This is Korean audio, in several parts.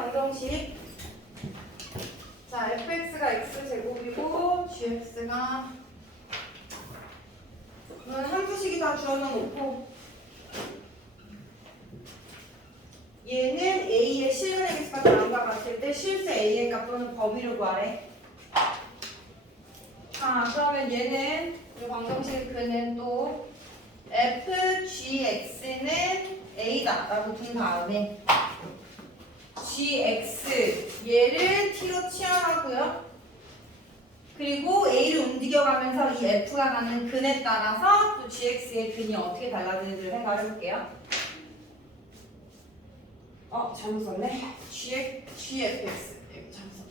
방정식. 자, fx가 x제곱이고 gx가 함수식이 다 주어놓고 얘는 a의 실근의 개수가 다음과 같을 때 실수 a의 값은 범위를 구하래. 자, 그러면 얘는 이 방정식 그는 또 fgx는 a다 라고 둔 다음에 gx 얘를 t로 치환하고요. 그리고 a를 움직여가면서 이 f가 가는 근에 따라서 또 gx의 근이 어떻게 달라지는지를 생각해 볼게요. 잘못 썼네. gfx 여기 잘못 썼다.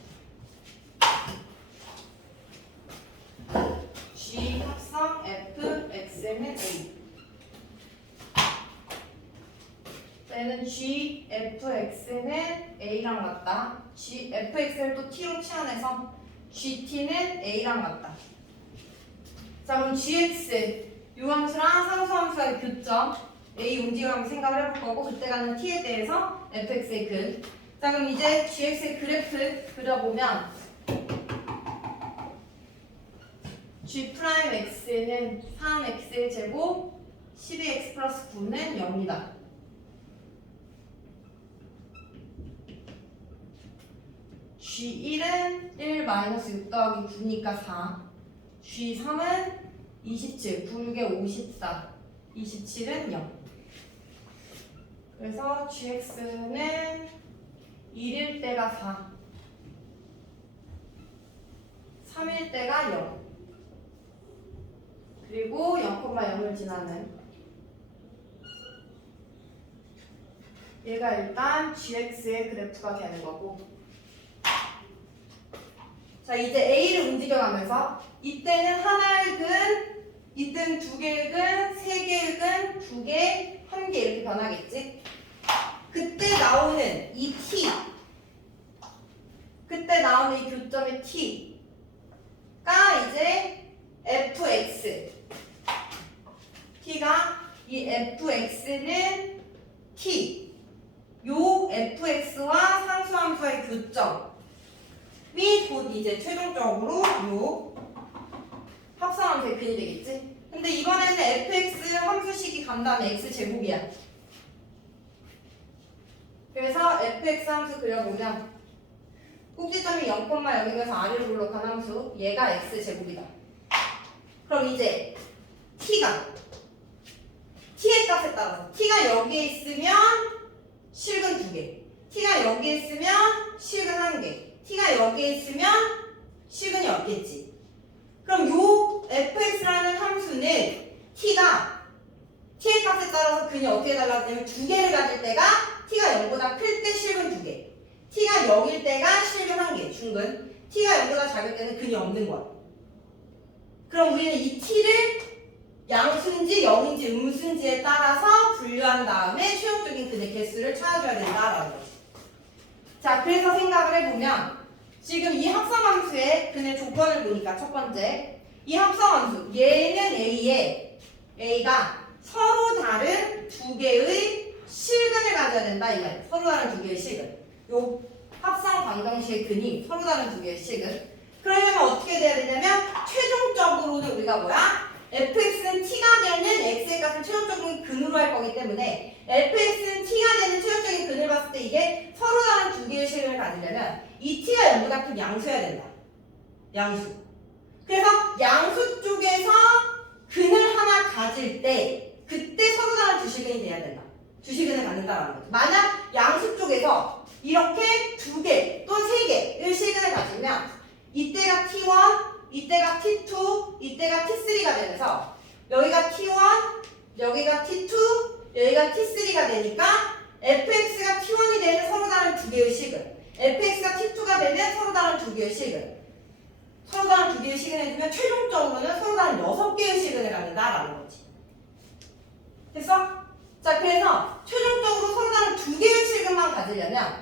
g 합성 fx는 a. 얘는 gfx는 a랑 같다. fx를 또 t로 치환해서 gt는 a랑 같다. 자, 그럼 gx 요 함수랑 상수 함수의 교점 a 움직여가면서 생각을 해볼 거고 그때 가는 t에 대해서 fx의 근. 자, 그럼 이제 gx의 그래프 그려보면 g'x는 3x의 제곱 12x 플러스 9는 0이다. G1은 1 마이너스 6 더하기 9니까 4. G3은 27, 9, 6에 54, 27은 0. 그래서 GX는 1일 때가 4, 3일 때가 0, 그리고 0,0을 지나는 얘가 일단 GX의 그래프가 되는 거고. 자, 이제 A를 움직여가면서 이때는 하나의 근, 이때는 두 개의 근, 세 개의 근, 두 개, 한 개 이렇게 변하겠지? 그때 나오는 이 T, 그때 나오는 이 교점의 T가 이제 FX. T가 이 FX는 T. 요 FX와 상수함수의 교점. 곧 이제 최종적으로 요 합성함수의 근이 되겠지? 근데 이번에는 fx 함수식이 간 다음에 x제곱이야. 그래서 fx 함수 그려보면 꼭지점이 0,0에서 아래로 블록한 함수 얘가 x제곱이다. 그럼 이제 t가 t의 값에 따라서 t가 여기에 있으면 실근 2개, t가 여기에 있으면 실근 1개, t가 여기에 있으면 실근이 없겠지. 그럼 요 fx라는 함수는 t가 t의 값에 따라서 근이 어떻게 달라지냐면 2개를 가질 때가 t가 0보다 클 때 실근 2개, t가 0일 때가 실근 1개, 중근. t가 0보다 작을 때는 근이 없는 거야. 그럼 우리는 이 t를 양수인지 0인지 음수인지에 따라서 분류한 다음에 최종적인 근의 개수를 찾아줘야 된다라는 거지. 자, 그래서 생각을 해보면 지금 이 합성함수의 근의 조건을 보니까 첫 번째 이 합성함수 얘는 A가 서로 다른 두 개의 실근을 가져야 된다 이 말이야. 서로 다른 두 개의 실근. 요 합성 방정식의 근이 서로 다른 두 개의 실근. 그러려면 어떻게 돼야 되냐면 최종적으로는 우리가 뭐야? fx는 t가 되는 x의 값을 최종적인 근으로 할 거기 때문에 fx는 t가 되는 최종적인 근을 봤을 때 이게 서로 다른 두 개의 실근을 가지려면 이 t가 0보다 큰 양수여야 된다. 양수. 그래서 양수 쪽에서 근을 하나 가질 때 그때 서로 다른 두 실근이 돼야 된다. 두 실근을 갖는다라는 거죠. 만약 양수 쪽에서 이렇게 두 개 또는 세 개의 실근을 가지면 이때가 t1, 이때가 t2, 이때가 t3가 되면서 여기가 t1, 여기가 t2, 여기가 t3가 되니까 fx가 t1이 되는 서로 다른 두 개의 실근, fx가 t2가 되는 서로 다른 두 개의 실근, 서로 다른 두 개의 실근을 해주면 최종적으로는 서로 다른 6개의 실근을 갖는다라는 거지. 됐어? 자, 그래서 최종적으로 서로 다른 두 개의 실근만 가지려면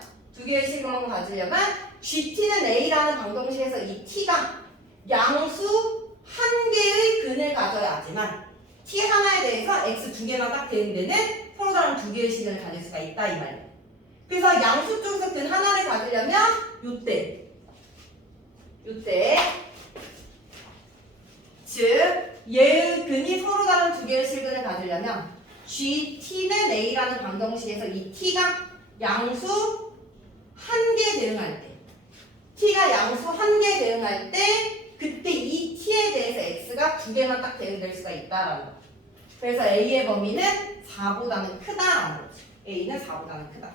GT는 A라는 방정식에서 이 T가 양수 한 개의 근을 가져야 하지만 T 하나에 대해서 X 두 개만 딱 되는 데는 서로 다른 두 개의 실근을 가질 수가 있다 이 말이야. 그래서 양수 쪽에서 근 하나를 가지려면 요때 즉 얘의 근이 서로 다른 두 개의 실근을 가지려면 GT는 A라는 방정식에서 이 T가 양수 한 개 대응할 때 T가 양수 한 개 대응할 때 그때 이 T에 대해서 X가 두 개만 딱 대응될 수가 있다라는 거. 그래서 A의 범위는 4보다는 크다라는 거지. A는 4보다는 크다.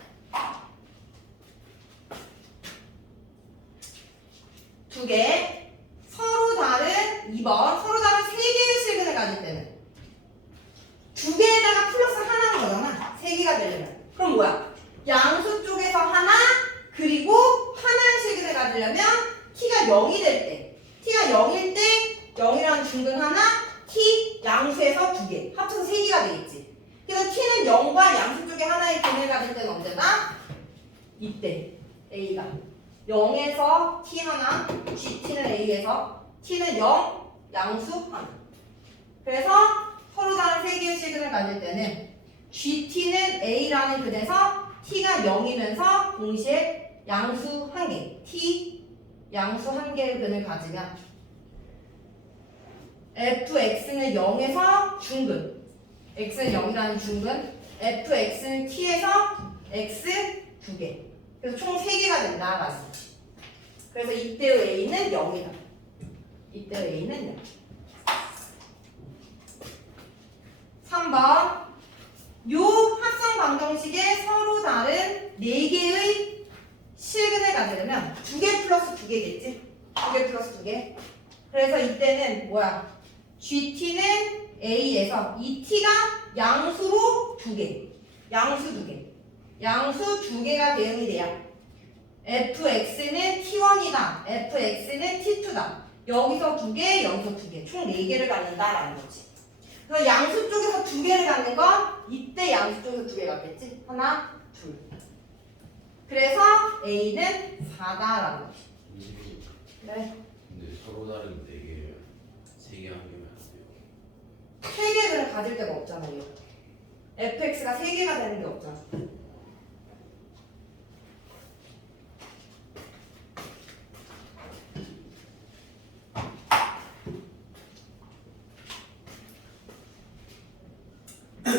두 개. 서로 다른 2번. 서로 다른 세 개의 실근을 가질 때는 두 개에다가 플러스 하나인 거잖아. 세 개가 되려면. 그럼 뭐야? 양수 쪽에서 하나 그리고 하나의 실근을 가지려면 T가 0이 될 때 T가 0일 때 0이라는 중근 하나 T 양수에서 두 개 합쳐서 세 개가 되겠지. 그래서 T는 0과 양수 쪽에 하나의 근을 가질 때는 언제나 이때 A가 0에서 T 하나 GT는 A에서 T는 0 양수 하나. 그래서 서로 다른 세 개의 실근을 가질 때는 GT는 A라는 근에서 T가 0이면서 동시에 양수 한 개 T 양수 한 개의 근을 가지면 fx는 0에서 중근 x는 0이라는 중근 fx는 t에서 x 두 개 그래서 총 3개가 된다. 그래서 이때의 a는 0이다. 이때의 a는 0. 3번 요 합성 방정식에 서로 다른 4개의 실근을 가지려면 2개 플러스 2개겠지? 2개 플러스 2개. 그래서 이때는 뭐야? GT는 A에서 이 T가 양수로 2개. 양수 2개. 양수 2개가 대응이 돼야 fx는 t1이다. fx는 t2다. 여기서 2개, 여기서 2개. 총 4개를 갖는다라는 거지. 그래서 양수 쪽에서 2개를 갖는 건 이때 양수 쪽에서 2개 갖겠지? 하나, 둘. 그래서 A는 4다라는 거지. 네. 근데 서로 다른 4개, 3개 한 개면 안 돼요. 3개를 가질 데가 없잖아요. fx가 3개가 되는 게 없잖아.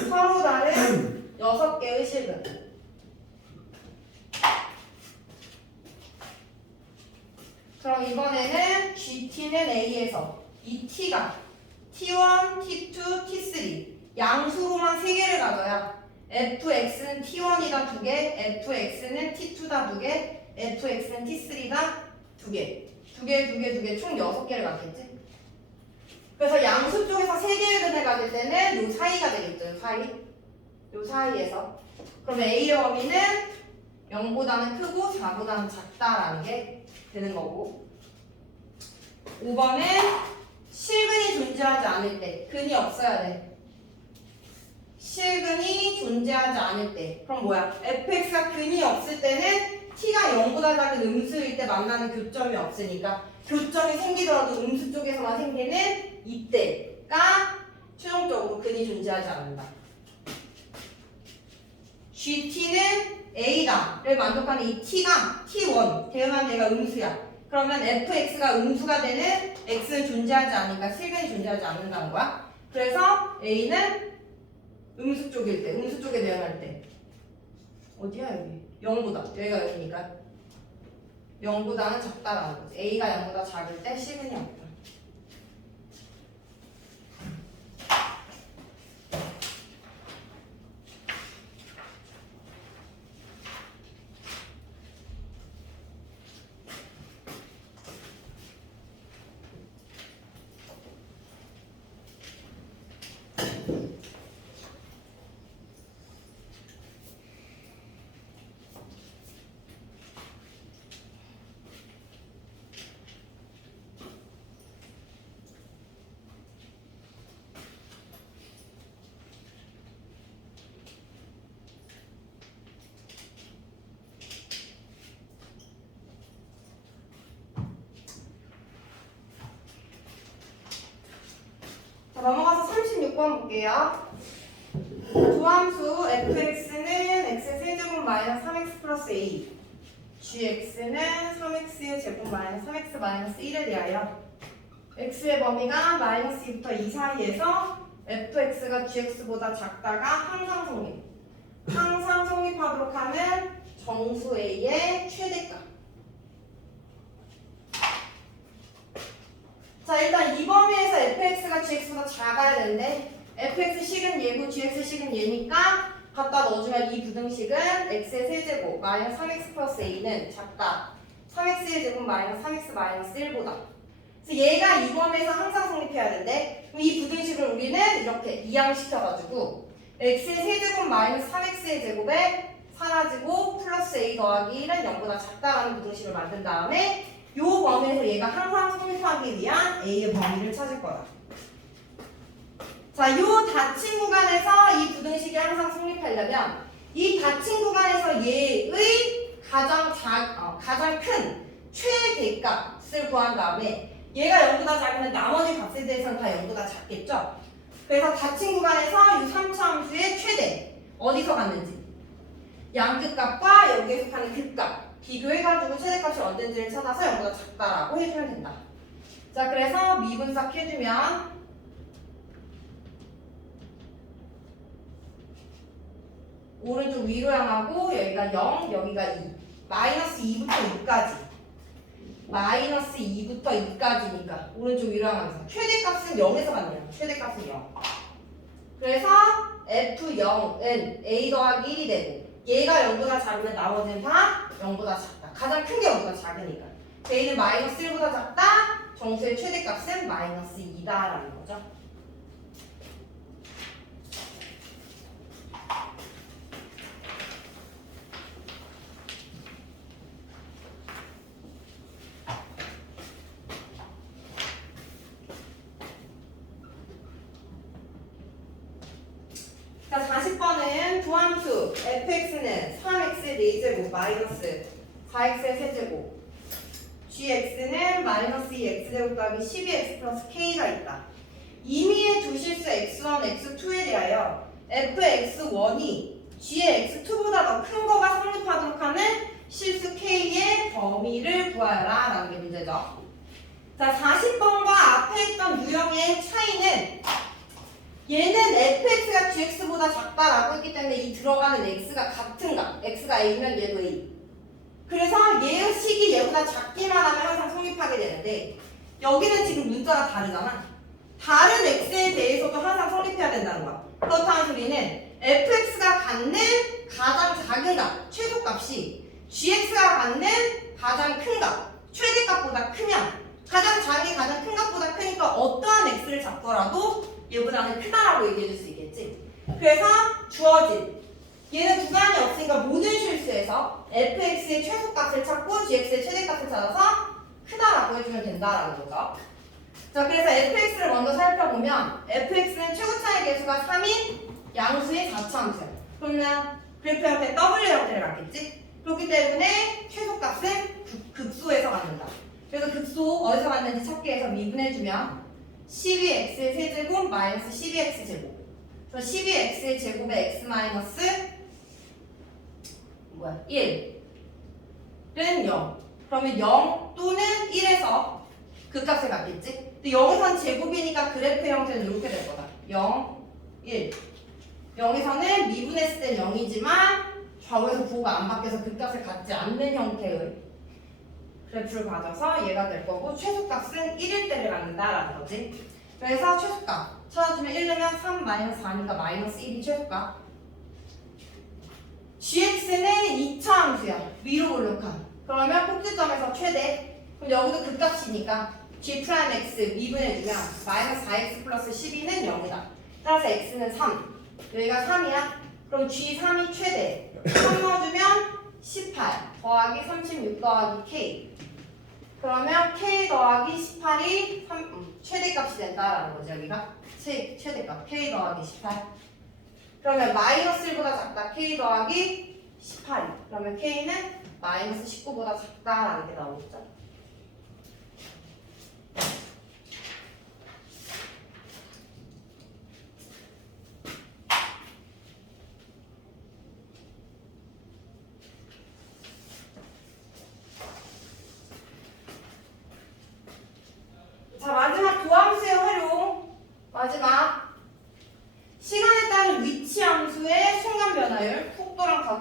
서로 다른 6개의 실근. 그럼 이번에는 GT는 A에서 이 T가 T1, T2, T3 양수로만 3개를 가져야 fx는 T1이다 2개, fx는 T2다 2개, fx는 T3다 2개. 2개 총 6개를 갖겠지? 그래서 양수 쪽에서 3개의 근을 가질 때는 요 사이가 되겠죠. 요 사이에서. 그러면 A의 범위는 0보다는 크고 4보다는 작다라는 게 되는 거고. 5번은 실근이 존재하지 않을 때 근이 없어야 돼. 실근이 존재하지 않을 때 그럼 뭐야? fx가 근이 없을 때는 t가 0보다 작은 음수일 때 만나는 교점이 없으니까 교점이 생기더라도 음수 쪽에서만 생기는 이때가 최종적으로 근이 존재하지 않는다. GT는 A다를 만족하는 이 T가 T1 대응한 데가 음수야. 그러면 fx가 음수가 되는 x는 존재하지 않으니까 실근이 존재하지 않는다는 거야. 그래서 A는 음수 쪽일 때, 음수 쪽에 대응할 때 어디야 여기? 0보다 여기가 0이니까 0보다는 작다라는 거지. A가 0보다 작을 때 실근이 없다. 넘어가서 36번 볼게요. 조함수 fx는 x에서 세제곱 마이너스 3x 플러스 a gx는 3x의 제곱 마이너스 3x 마이너스 1에 대하여 x의 범위가 마이너스 2부터 2 사이에서 fx가 gx보다 작다가 항상 성립하도록 하는 정수 a의 최대값. 자, 일단 이 범위에서 fx가 gx보다 작아야 되는데 fx 식은 얘고 gx 식은 얘니까 갖다 넣어주면 이 부등식은 x의 세제곱 마이너스 3x 플러스 a는 작다 3x의 제곱 마이너스 3x 마이너스 1보다. 그래서 얘가 이 범위에서 항상 성립해야 되는데 그럼 이 부등식을 우리는 이렇게 이항시켜가지고 x의 세제곱 마이너스 3x의 제곱에 사라지고 플러스 a 더하기 1은 0보다 작다라는 부등식을 만든 다음에 이 범위에서 얘가 항상 성립하기 위한 a의 범위를 찾을 거다. 자, 이 닫힌 구간에서 이 부등식이 항상 성립하려면 이 닫힌 구간에서 얘의 가장 큰 최대값을 구한 다음에 얘가 0보다 작으면 나머지 값에 대해서는 다 0보다 작겠죠? 그래서 닫힌 구간에서 이 3차 함수의 최대 어디서 갔는지 양끝값과 여기에 속하는 극값 비교해가지고 최대값이 언제인지를 찾아서 0보다 작다라고 해주면 된다. 자, 그래서 미분석 해주면 오른쪽 위로 향하고 여기가 0, 여기가 2 마이너스 2부터 2까지 마이너스 2부터 2까지니까 오른쪽 위로 향하면서 최대값은 0에서 갔네요. 최대값은 0. 그래서 F0은 A 더하기 1이 되고 얘가 0보다 작으면 나머지는 다 0보다 작다. 가장 큰 게 0보다 작으니까 A는 마이너스 1보다 작다. 정수의 최대값은 마이너스 2다라는 거죠. 자, 40번은 두 함수 fx는 3x의 4제곱 마이너스 4x의 세제곱 gx는 마이너스 2x제곱 더하기 12x 플러스 k가 있다. 임의의 두 실수 x1, x2에 대하여 fx1이 g의 x2보다 더 큰 거가 성립하도록 하는 실수 k의 범위를 구하여라 라는 게 문제죠. 자, 40번과 앞에 있던 유형의 차이는 얘는 fx가 gx보다 작다라고 했기 때문에 이 들어가는 x가 같은가? x가 a면 얘도 a. 그래서 얘의 식이 얘보다 작기만 하면 항상 성립하게 되는데 여기는 지금 문자가 다르잖아. 다른 x에 대해서도 항상 성립해야 된다는 거야. 그렇다는 소리는 fx가 갖는 가장 작은 값, 최소값이 gx가 갖는 가장 큰 값, 최대값보다 크면 가장 작은 게 가장 큰 값보다 크니까 어떠한 x를 잡더라도 얘보다는 크다라고 얘기해줄 수 있겠지. 그래서 주어진 얘는 구간이 없으니까 모든 실수에서 fx의 최소값을 찾고 gx의 최대값을 찾아서 크다라고 해주면 된다라는 거죠. 자, 그래서 fx를 먼저 살펴보면 fx는 최고차의 개수가 3인 양수의 4차 함수야. 그러면 그래프 형태 W 형태를 갖겠지. 그렇기 때문에 최소값은 극소에서 갖는다. 그래서 극소 어디서 갖는지 찾기 위해서 미분해주면 12x의 세제곱 마이너스 12x 제곱. 그래서 12x의 제곱에 x 마이너스 1은 0. 그러면 0 또는 1에서 그 값을 갖겠지. 근데 여기선 제곱이니까 그래프 형태는 이렇게 될 거다. 0, 1. 0에서는 미분했을 땐 0이지만 좌우에서 부호가 안 바뀌어서 그 값을 갖지 않는 형태의 그래프를 가져서 얘가 될 거고 최소값은 1일 때를 갖는다라는 거지. 그래서 최소값 찾아주면 1 넣으면 3 마이너스 4니까 마이너스 1이 최소값. gx는 2차 함수야. 위로 올록한. 그러면 꼭지점에서 최대. 그럼 여기도 그 값이니까 g'x 미분해주면 마이너스 4x 플러스 12는 0이다. 따라서 x는 3. 여기가 3이야. 그럼 g3이 최대. 3 넣어주면 18 더하기 36 더하기 k. 그러면 k 더하기 18이 최대값이 된다라는 거죠. 여기가 최대값 k 더하기 18. 그러면 마이너스 1보다 작다 k 더하기 18이. 그러면 k는 마이너스 19보다 작다라는 게 나오겠죠.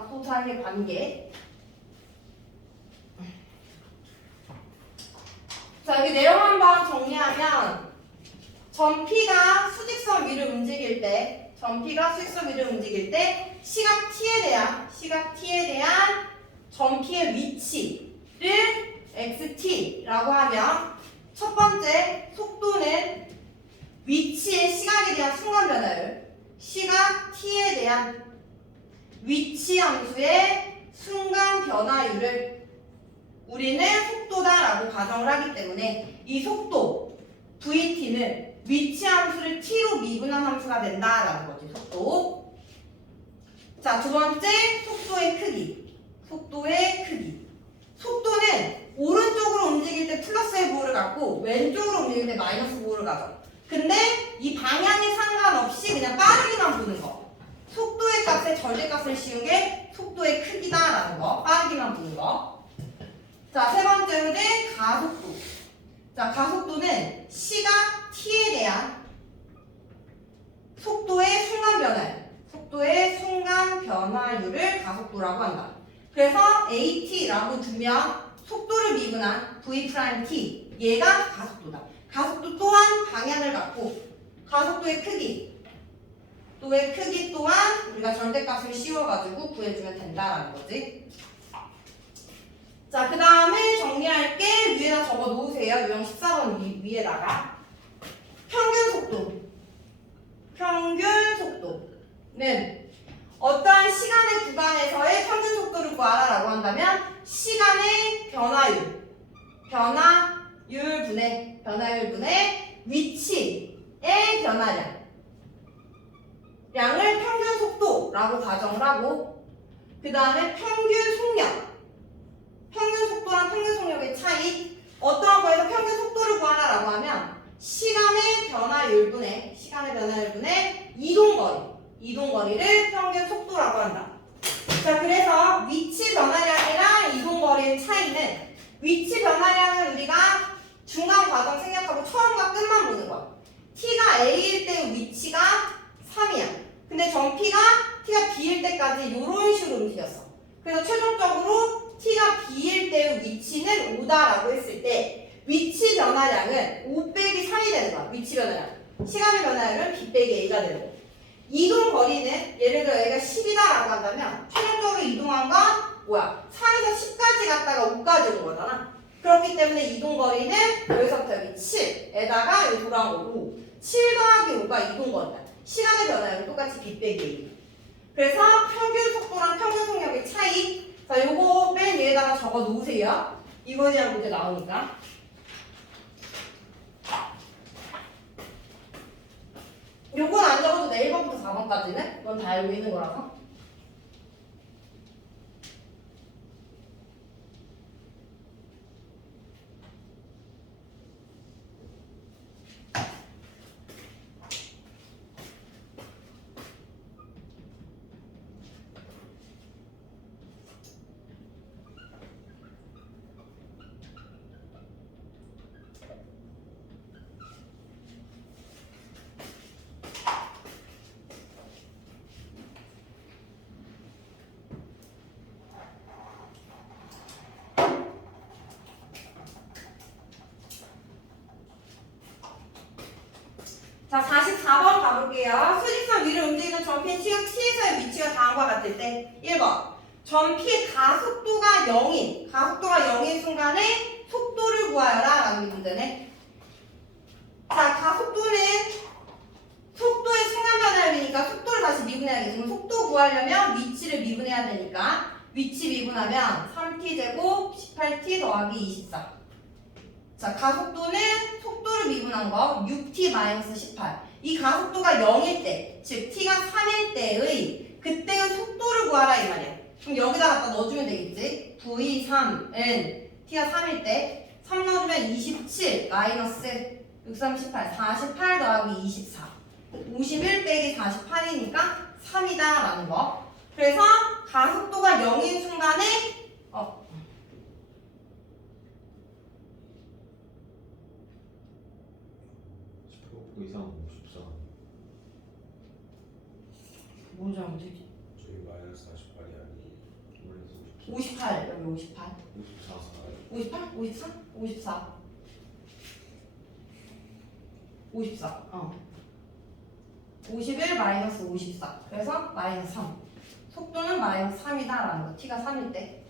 가속도 사이의 관계. 자, 여기 내용 한번 정리하면 점 P가 수직선 위를 움직일 때, 시각 T에 대한 점 P의 위치를 XT라고 하면 첫 번째 속도는 위치의 시각에 대한 순간 변화율, 시각 T에 대한 위치 함수의 순간 변화율을 우리는 속도다라고 가정을 하기 때문에 이 속도 VT는 위치 함수를 T로 미분한 함수가 된다라는 거지. 속도. 자, 두 번째 속도의 크기. 속도는 오른쪽으로 움직일 때 플러스의 부호를 갖고 왼쪽으로 움직일 때 마이너스 부호를 가져. 근데 이 방향에 상관없이 그냥 빠르기만 보는 거. 속도의 값에 절대값을 씌운 게 속도의 크기다라는 거. 빠르기만 보는 거. 자, 세 번째로는 가속도. 자, 가속도는 시각 T에 대한 속도의 순간 변화율을 가속도라고 한다. 그래서 AT라고 두면 속도를 미분한 V'T, 얘가 가속도다. 가속도 또한 방향을 갖고 가속도의 크기 또한 우리가 절대값을 씌워가지고 구해주면 된다라는 거지. 자, 그 다음에 정리할 게 위에다 적어 놓으세요. 유형 14번 위에다가. 평균 속도는 어떠한 시간의 구간에서의 평균 속도를 구하라라고 한다면 시간의 변화율 분의 위치의 변화량을 평균 속도라고 가정을 하고, 그 다음에 평균 속도랑 평균 속력의 차이. 어떠한 거에서 평균 속도를 구하라라고 하면 시간의 변화율분의 이동거리를 평균 속도라고 한다. 자, 그래서 위치 변화량이랑 이동거리의 차이는, 위치 변화량은 우리가 중간 과정 생략하고 처음과 끝만 보는 거야. T가 A일 때 위치가 3이야. 근데 점 T가 B일 때까지 이런 식으로 움직였어. 그래서 최종적으로 T가 B일 때의 위치는 5다라고 했을 때 위치 변화량은 5 빼기 3이 되는 거야. 위치 변화량. 시간의 변화량은 B 빼기 A가 되는 거야. 이동 거리는 예를 들어 얘가 10이다라고 한다면 최종적으로 이동한 건 뭐야? 3에서 10까지 갔다가 5까지 온 거잖아. 그렇기 때문에 이동 거리는 여기서부터 여기 7에다가 여기 돌아온 거고, 7 더하기 5가 이동 거리다. 시간의 변화량은 똑같이 B 빼기 A. 그래서 평균 속도랑 평균 속력의 차이. 자, 요거 맨 위에다가 적어 놓으세요. 이거에 대한 문제 나오니까. 요건 안 적어도 돼. 1번부터 4번까지는. 이건 다 알고 있는 거라서. 자, 44번 가볼게요. 수직선 위를 움직이는 점 P의 시각 T에서의 위치가 다음과 같을 때 1번 점 P의 가속도가 0인 순간에 속도를 구하여라 라는 게 문제네. 자, 가속도는 속도의 순간 변화율이니까 속도를 다시 미분해야겠지. 속도 구하려면 위치를 미분해야 되니까 위치 미분하면 3t제곱 18t 더하기 24. 자, 가속도는 속도를 미분한 거 6t-18. 이 가속도가 0일 때, 즉 t가 3일 때의 그때의 속도를 구하라 이 말이야. 그럼 여기다 갖다 넣어주면 되겠지. v3은 t가 3일 때 3 넣어주면 27 마이너스 6, 3, 18. 48 더하기 24. 51 빼기 48이니까 3이다 라는 거. 그래서 가속도가 0인 순간에 그 이상 54. 뭔지 알면 되지. 저희 마이너스 48이 아니. 58 여기 58 54 58? 53? 54 54 51 마이너스 54 그래서 마이너스 3 속도는 마이너스 3이다 라는 거 t가 3일 때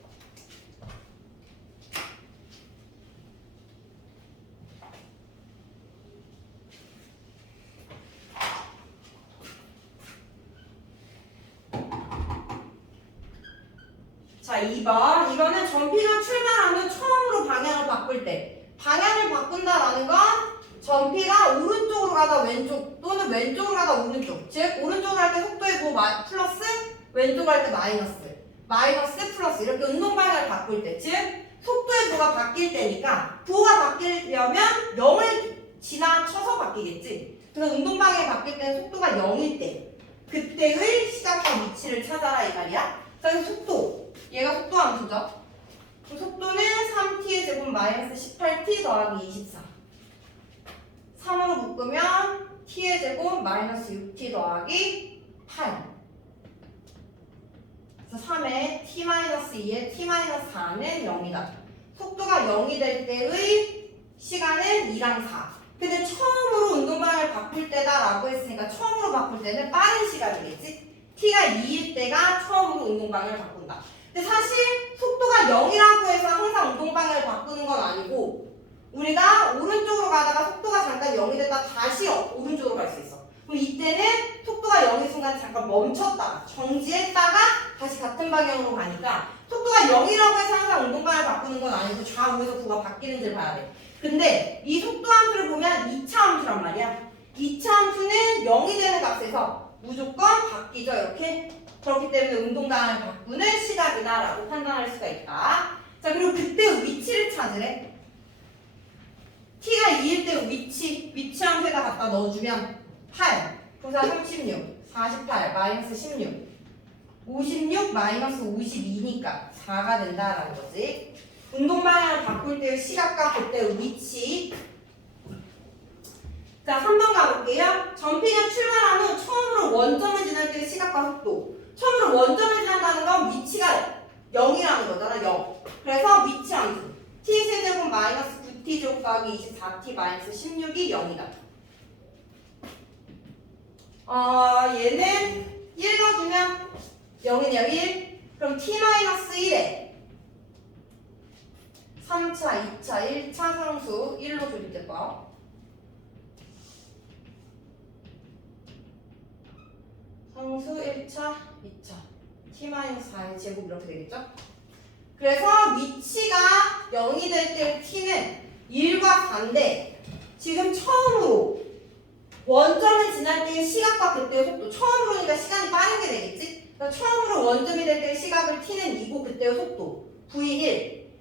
자, 2번. 이거는 전피가 출발한 후 처음으로 방향을 바꿀 때. 방향을 바꾼다라는 건 전피가 오른쪽으로 가다 왼쪽 또는 왼쪽으로 가다 오른쪽. 즉, 오른쪽으로 할 때 속도의 부 플러스, 왼쪽으로 할 때 마이너스. 마이너스 플러스. 이렇게 운동 방향을 바꿀 때. 즉, 속도의 부가 바뀔 때니까 부가 바뀌려면 0을 지나쳐서 바뀌겠지. 그래서 운동 방향이 바뀔 때는 속도가 0일 때. 그때의 시각과 위치를 찾아라 이 말이야. 자, 그래서 속도. 얘가 속도 함수죠. 속도는 3t의 제곱 마이너스 18t 더하기 24. 3으로 묶으면 t의 제곱 마이너스 6t 더하기 8. 그래서 3에 t 마이너스 2에 t 마이너스 4는 0이다. 속도가 0이 될 때의 시간은 2랑 4. 근데 처음으로 운동방향을 바꿀 때다라고 했으니까 처음으로 바꿀 때는 빠른 시간이겠지? t가 2일 때가 처음으로 운동방향을 바꾼다. 근데 사실 속도가 0이라고 해서 항상 운동방향을 바꾸는 건 아니고 우리가 오른쪽으로 가다가 속도가 잠깐 0이 됐다 다시 오른쪽으로 갈 수 있어. 그럼 이때는 속도가 0인 순간 잠깐 멈췄다가 정지했다가 다시 같은 방향으로 가니까 속도가 0이라고 해서 항상 운동방향을 바꾸는 건 아니고 좌우에서 부가 바뀌는지를 봐야 돼. 근데 이 속도 함수를 보면 2차 함수란 말이야. 2차 함수는 0이 되는 값에서 무조건 바뀌죠. 이렇게. 그렇기 때문에 운동방향을 바꾸는 시각이다라고 판단할 수가 있다. 자, 그리고 그때 위치를 찾으래. t가 2일 때 위치 함수에다 갖다 넣어주면 8, 9, 4, 36, 48, 마이너스 16, 56, 마이너스 52니까 4가 된다라는 거지. 운동방향을 바꿀 때의 시각과 그때의 위치. 자, 3번 가볼게요. 전피가 출발한 후 처음으로 원점을 지날 때의 시각과 속도. 처음으로 원점을 지난다는 건 위치가 0이라는 거잖아, 0. 그래서 위치 함수. t 세제곱 마이너스 9t 제곱 더하기 24t 마이너스 16이 0이다. 얘는 1 넣어주면 0이네요, 1. 그럼 t 마이너스 1에 3차, 2차, 1차 상수 1로 조립됐다. 상수 1차, 2차 t-4의 제곱 이렇게 되겠죠? 그래서 위치가 0이 될 때 t는 1과 4인데 지금 처음으로 원점을 지날 때의 시각과 그때의 속도 처음으로니까 시간이 빠르게 되겠지? 그러니까 처음으로 원점이 될 때의 시각을 t는 2고 그때의 속도 9인 1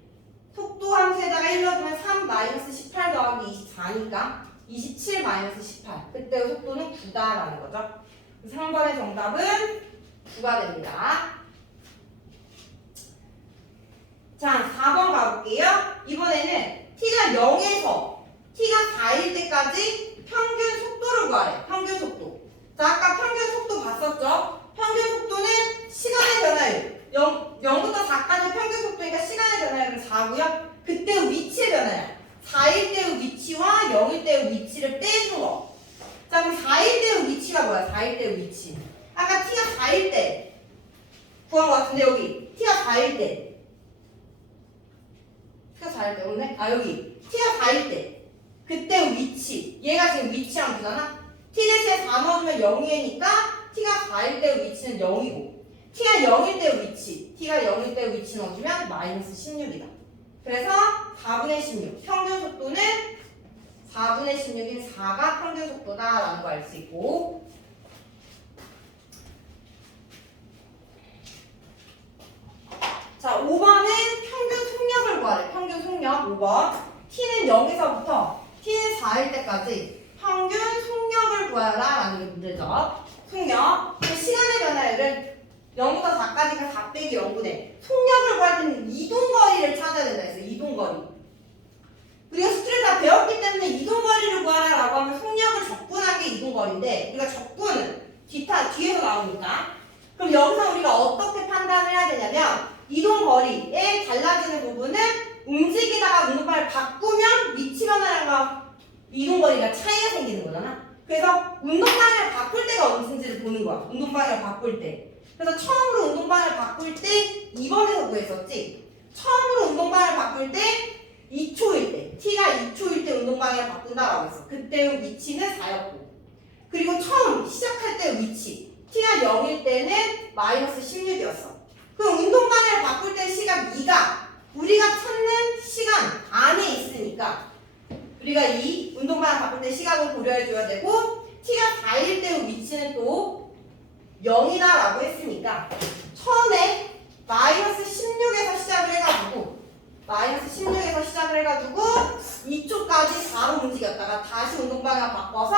속도 함수에다가 1 넣어주면 3 마이너스 18 더하기 24니까 27 마이너스 18 그때의 속도는 9다라는 거죠. 3번의 정답은 9가 됩니다. 자, 4번 가볼게요. 이번에는 t가 0에서 t가 4일 때까지 평균 속도를 구하래. 평균 속도. 자, 아까 평균 속도 봤었죠? 평균 속도는 시간의 변화율. 0부터 4까지 평균 속도니까 시간의 변화율은 4고요. 그때 위치의 변화야. 4일 때의 위치와 0일 때의 위치를 빼준 거. 자, 그럼 4일 때의 위치가 뭐야? 4일 때의 위치. 아까 t가 4일 때 구한 것 같은데 여기 t가 4일 때 t가 4일 때 없네? 아, 여기 t가 4일 때 그때 위치. 얘가 지금 위치 함수잖아. t 대신에 4 넣어주면 0이니까 t가 4일 때의 위치는 0이고 t가 0일 때의 위치. t가 0일 때의 위치 넣어주면 마이너스 16이다. 그래서 4분의 16. 평균 속도는 4분의 16인 4가 평균 속도다라는 거 알 수 있고 자, 5번은 평균 속력을 구하래. 평균 속력 5번 t는 0에서부터 t는 4일 때까지 평균 속력을 구하라 라는 게 문제죠. 속력 시간의 변화율은 0부터 4까지가 4 빼기 0분의 속력을 구할 때는 이동거리를 찾아야 된다 해서 이동거리 우리가 수트를 다 배웠기 때문에 이동거리를 구하라 라고 하면 속력을 적분한 게 이동거리인데 우리가 적분은 뒤에서 나오니까 그럼 여기서 우리가 어떻게 판단을 해야 되냐면 이동 거리에 달라지는 부분은 움직이다가 운동방을 바꾸면 위치 변화량과 이동 거리가 차이가 생기는 거잖아. 그래서 운동방향을 바꿀 때가 언제인지를 보는 거야. 운동방향을 바꿀 때. 그래서 처음으로 운동방향을 바꿀 때 2번에서 구했었지. 처음으로 운동방향을 바꿀 때 2초일 때, t가 2초일 때 운동방향을 바꾼다라고 했어. 그때 위치는 4였고. 그리고 처음 시작할 때 위치, t가 0일 때는 마이너스 16이었어. 그럼 운동방향을 바꿀 때 시각 2가 우리가 찾는 시간 안에 있으니까 우리가 이 운동방향 바꿀 때 시각을 고려해줘야 되고 t가 4일 때 위치는 또 0이다라고 했으니까 처음에 마이너스 16에서 시작을 해가지고 2초까지 바로 움직였다가 다시 운동방향 바꿔서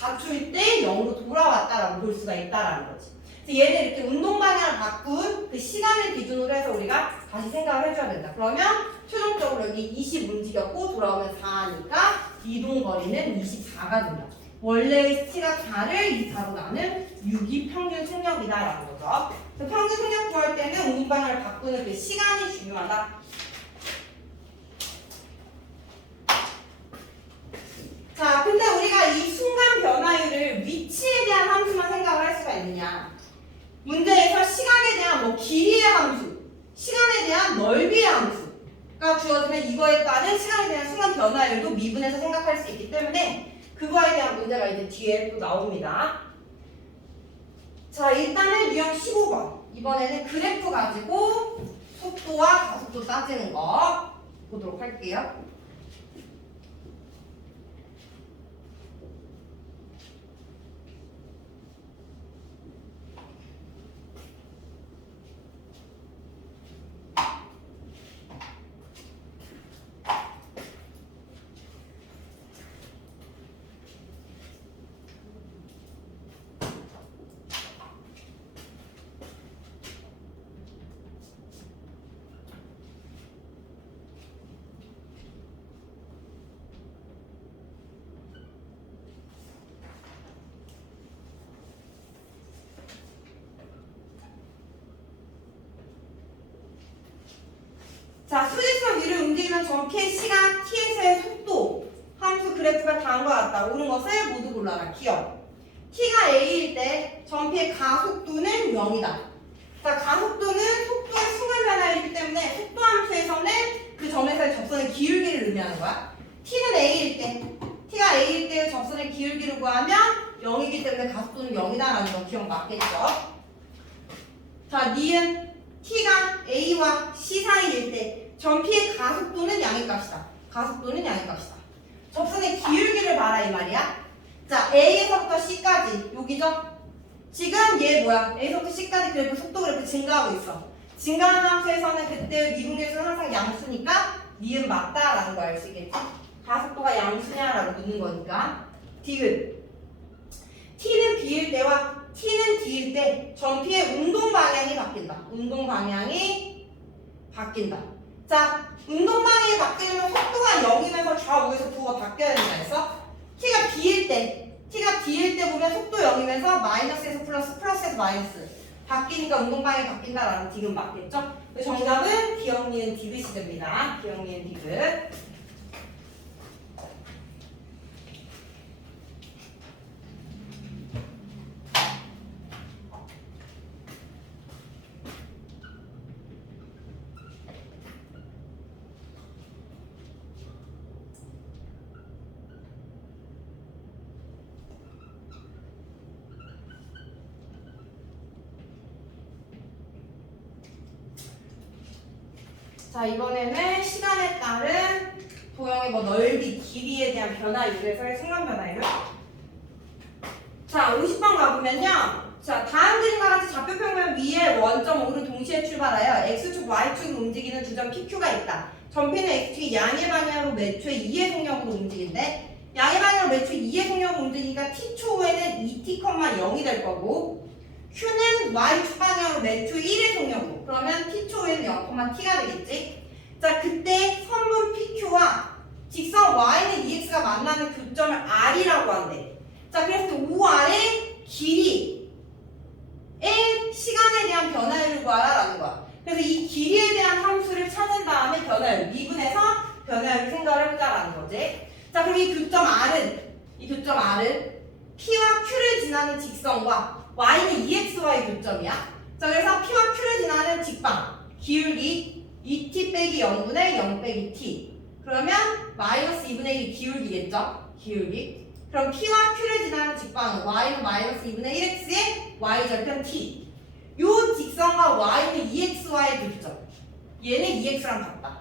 4초일 때 0으로 돌아왔다라고 볼 수가 있다라는 거지. 그래서 얘는 이렇게 운동방향을 바꾼 그 시간을 기준으로 해서 우리가 다시 생각을 해줘야 된다. 그러면 최종적으로 여기 20 움직였고 돌아오면 4니까 이동거리는 24가 된다. 원래의 t가 4를 24로 나눈 6이 평균 생력이다라는 거죠. 그래서 평균 생력 구할 때는 운동방향을 바꾸는 그 시간이 중요하다. 자, 근데 우리가 이 순간 변화율을 위치에 대한 함수만 생각을 할 수가 있느냐? 문제에서 시간에 대한 뭐 길이의 함수, 시간에 대한 넓이의 함수가 주어지면 이거에 따른 시간에 대한 순간 변화율도 미분해서 생각할 수 있기 때문에 그거에 대한 문제가 이제 뒤에 또 나옵니다. 자, 일단은 유형 15번. 이번에는 그래프 가지고 속도와 가속도 따지는 거 보도록 할게요. 자, 수직선 위를 움직이면 전피의 시간 t에서의 속도 함수 그래프가 다음과 같다. 옳은 것을 모두 골라라. 기억. t가 a일 때 전피의 가속도는 0이다. 자, 가속도는 속도의 순간 변화이기 때문에 속도 함수에서는 그 점에서의 접선의 기울기를 의미하는 거야. t는 a일 때, t가 a일 때 접선의 기울기를 구하면 0이기 때문에 가속도는 0이다라는 거 기억 맞겠죠? 자, 니은 t가 a와 c 사이일 때 전피의 가속도는 양의 값이다. 접선의 기울기를 봐라 이 말이야. 자, a에서부터 c까지 여기죠? 지금 얘 뭐야? a에서부터 c까지 그래프 속도 그래프 증가하고 있어. 증가하는 함수에서는 그때 미분계수는 항상 양수니까 니은 맞다라는 거 알 수 있겠지? 가속도가 양수냐라고 묻는 거니까. 디귿. t는 b일 때와 t는 d일 때 전피의 운동 방향이 바뀐다. 자, 운동 방향이 바뀌면 속도가 0이면서 좌우에서 부호가 바뀌어야 된다 해서 t가 d일 때 보면 속도 0이면서 마이너스에서 플러스, 플러스에서 마이너스 바뀌니까 운동 방향이 바뀐다라는 디귿 맞겠죠? 정답은 기억, 니은, 디귿이 됩니다. 기억, 니은, 디귿. 자, 이번에는 시간에 따른 도형의 뭐 넓이, 길이에 대한 변화율에서의 순간 변화율. 자, 50번 가보면요. 자, 다음 그림과 같이 좌표평면 위에 원점 5를 동시에 출발하여 X축, Y축으로 움직이는 두 점 PQ가 있다. 전피는 X축이 양의 방향으로 몇 초에 2의 속력으로 움직인대. 양의 방향으로 몇 초에 2의 속력으로 움직이니까 T초 후에는 2t,0이 될 거고 Q는 Y축 방향으로 몇 초에 1의 속력으로. 그러면 T초 후에는 0,t가 되겠지. 자, 그때 선분 PQ와 직선 Y는 EX가 만나는 교점을 R이라고 한대. 자, 그래서 5R의 길이의 시간에 대한 변화율을 구하라라는 거야. 그래서 이 길이에 대한 함수를 찾은 다음에 변화율, 미분해서 변화율을 생각을 해보자라는 거지. 자, 그럼 이 교점 R은 P와 Q를 지나는 직선과 Y는 EXY 교점이야. 자, 그래서 P와 Q를 지나는 직방, 기울기 2t 빼기 0분의 0 빼기 t. 그러면 마이너스 2분의 1이 기울기겠죠? 기울기. 그럼 P와 Q를 지나는 직방은 Y는 마이너스 2분의 1x의 Y절편 t. 요 직선과 Y는 EXY 교점. 얘는 EX랑 같다.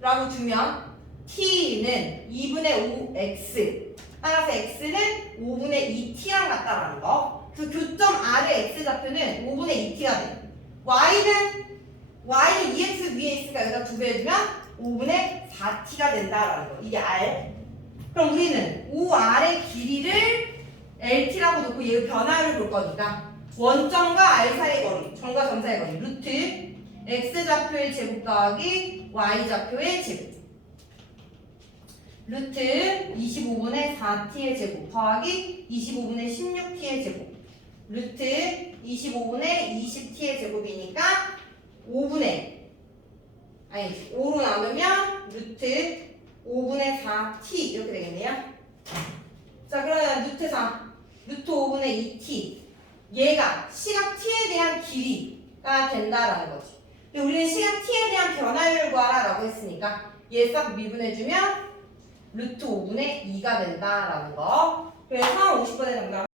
라고 두면 T는 2분의 5x. 따라서 X는 5분의 2t랑 같다라는 거. 그 교점 R의 X좌표는 5분의 2t가 돼. Y는 EX 위에 있으니까 여기다 2배 해주면 5분의 4t가 된다라는 거. 이게 R. 그럼 우리는 OR의 길이를 LT라고 놓고 얘 변화를 볼 거니까 원점과 R 사이의 거리, 점과 점 사이의 거리, 루트 X좌표의 제곱 더하기 Y좌표의 제곱. 루트 25분의 4t의 제곱 더하기 25분의 16t의 제곱. 루트 25분의 20t의 제곱이니까 5로 나누면 루트 5분의 4t 이렇게 되겠네요. 자, 그러면 루트 4, 루트 5분의 2t. 얘가 시각 t에 대한 길이가 된다라는 거지. 근데 우리는 시각 t에 대한 변화율을 구하라라고 했으니까 얘 싹 미분해주면 루트 5분의 2가 된다라는 거. 그래서 50번의 정답은